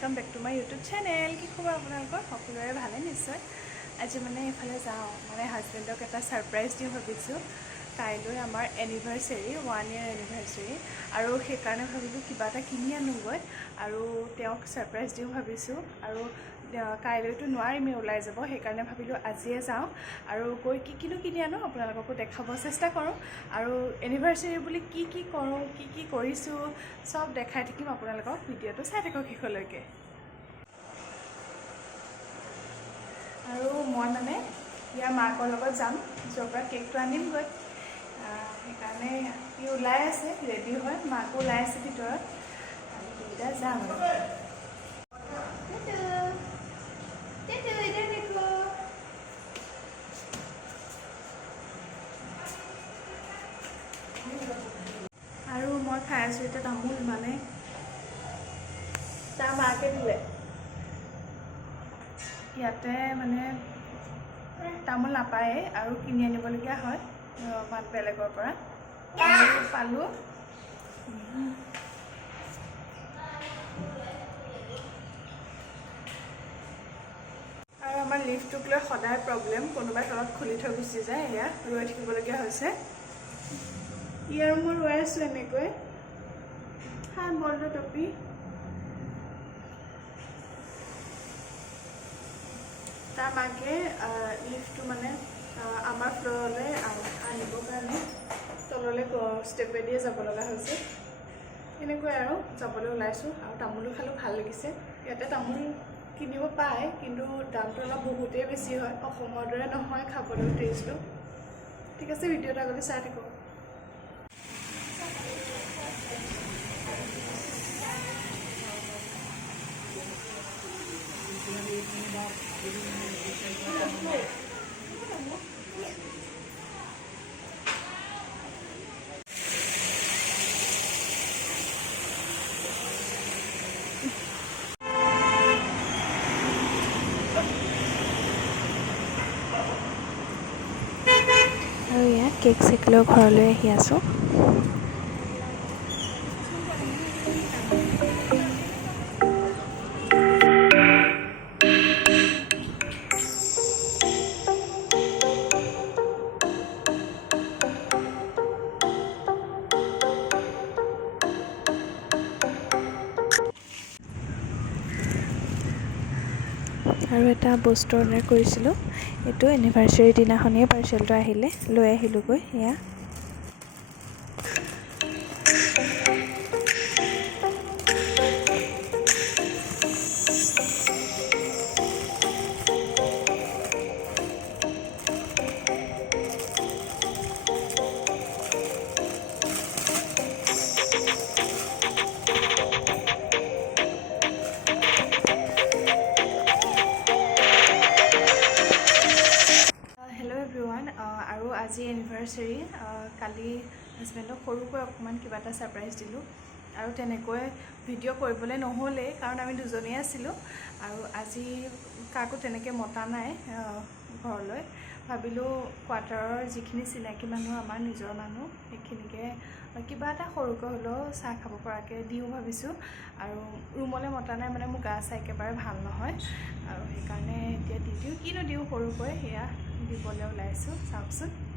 welcome back to my YouTube channel कि खबर आपलोकर सकलोरे भाले निश्चय आज माने इफाले जाओ माने हाजबेंडक एटा सरप्राइज दिउ भाबिछु काइলৈ आमार एनिभार्सारी 1 इयर एनिभार्सारी आरो हे कारणे भाबिलु किबाटा किनि आनुगय आरो तेওক सरप्राइज दिउ भाबिछु आरो काइলৈतो नोवारिमे उলাই যাব हे कारणे भाबिलु आजिए जाओ आरो गय किनु किनि आनो आपनालोकको देखाब चेष्टा करो आरो एनिभार्सारी बुली कि करो कि करिसु सब देखाइ থাকিম आपनालोকক ভিডিওটো চাই থাকক শেষলৈকে आरो মই মানে ইয়াৰ মাকৰ লগত যাম জপৰা কেকটো আনিম গৈ हे कारणे इ उলাই আছে ৰেডি হয় মাকো উলাই আছে ভিতৰত আমি দুইটা যাম আৰু মই খাই আছো এটা তামোল মানে তাৰ মাকে দিলে ইয়াতে মানে তামোল নাপায় আৰু কিনি আনিবলগীয়া হয় মান বেলেগৰ পৰা পালো আৰু আমাৰ লিফটক লৈ সদায় প্ৰবলেম কোনোবাই তলত খুলি থৈ গুচি যায় এয়া ৰৈ থাকিবলগীয়া হৈছে ইয়াৰ মোৰ ৰৈ আছো এনেকৈ হাই বলটো টপি তাৰ মাকে লিফটটো মানে আমাৰ ফ্লৰলৈ আনিবৰ কাৰণে তললৈ ষ্টেপে দিয়ে যাব লগা হৈছে এনেকৈ আৰু যাবলৈ ওলাইছোঁ আৰু তামোলো খালোঁ ভাল লাগিছে ইয়াতে তামোল কিনিব পায় কিন্তু দামটো অলপ বহুতেই বেছি হয় অসমৰ দৰে নহয় খাবলৈ টেষ্টটো ঠিক আছে ভিডিঅ'টো আগতে চাই থাকক আৰু ইয়াত কেক চেক লৈ ঘৰলৈ আহি আছোঁ আৰু এটা বস্তু অৰ্ডাৰ কৰিছিলোঁ এইটো এনিভাৰ্সাৰী দিনাখনেই পাৰ্চেলটো আহিলে লৈ আহিলোগৈ এয়া আৰু আজি এনিভাৰ্সাৰী কালি হাজবেণ্ডক সৰুকৈ অকণমান কিবা এটা ছাৰপ্ৰাইজ দিলোঁ আৰু তেনেকৈ ভিডিঅ' কৰিবলৈ নহ'লে কাৰণ আমি দুজনেই আছিলোঁ আৰু আজি কাকো তেনেকৈ মতা নাই ঘৰলৈ ভাবিলোঁ কোৱাৰ্টাৰৰ যিখিনি চিনাকি মানুহ আমাৰ নিজৰ মানুহ সেইখিনিকে কিবা এটা সৰুকৈ হ'লেও চাহ খাব পৰাকৈ দিওঁ ভাবিছোঁ আৰু ৰুমলৈ মতা নাই মানে মোৰ গা চা একেবাৰে ভাল নহয় আৰু সেইকাৰণে এতিয়া দি দিওঁ কিনো দিওঁ সৰুকৈ সেয়া দিবলৈ ওলাইছোঁ চাওকচোন